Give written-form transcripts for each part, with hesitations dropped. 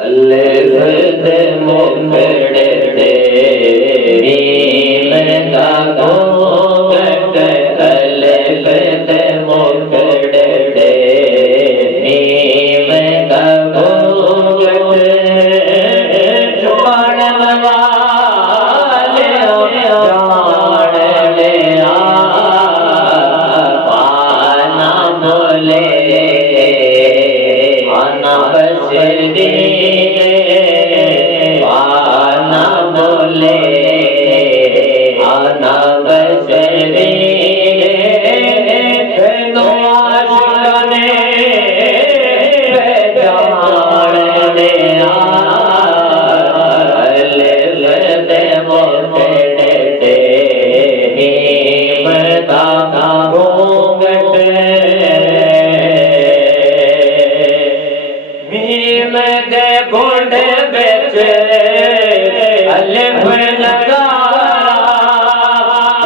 अलिफ दे मुकड़े दे मीम का घूंघट अलिफ दे मुकड़े दे मीम का घूंघट पढ़ने वाले जान लिया पाना बोले पाना बसरी पाना बोले पाना बसरी तो आशिकाने पहचान लिया अलिफ दे मुकड़े दे मीम का घूंघट मीम दे घुंड बिच अलिफ लगा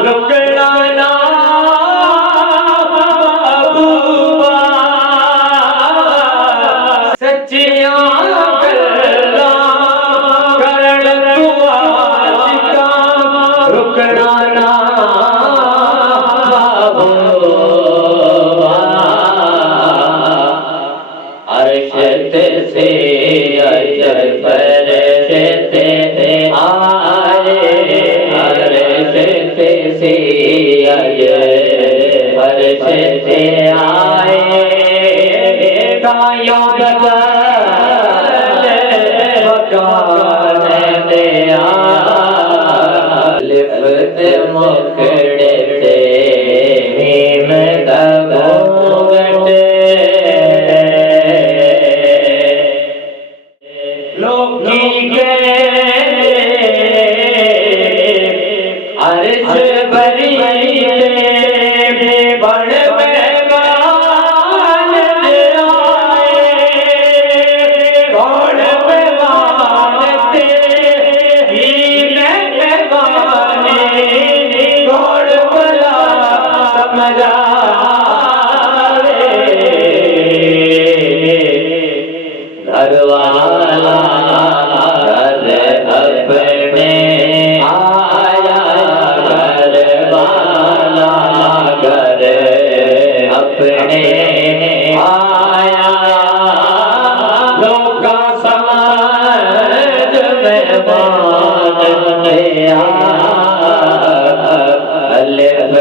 रुकना ना महबूबा सच्चियां गल्लां करन तू आशिकां रुकना ना महबूबा अर्श से अजर फर्श से आए अर्श से अजर फर्श से आए गायों बदल मकान दे अलिफ दे मुकड़े दे मीम का घूंघट लोकी के अर्श भरी बड़ मेहमान आए कौन मेहमान थे ही मेहमानी कौन भला समझा घरवाला घर अपने आया घरवाला घर अपने आया लोग समाज में मान लिया अलिफ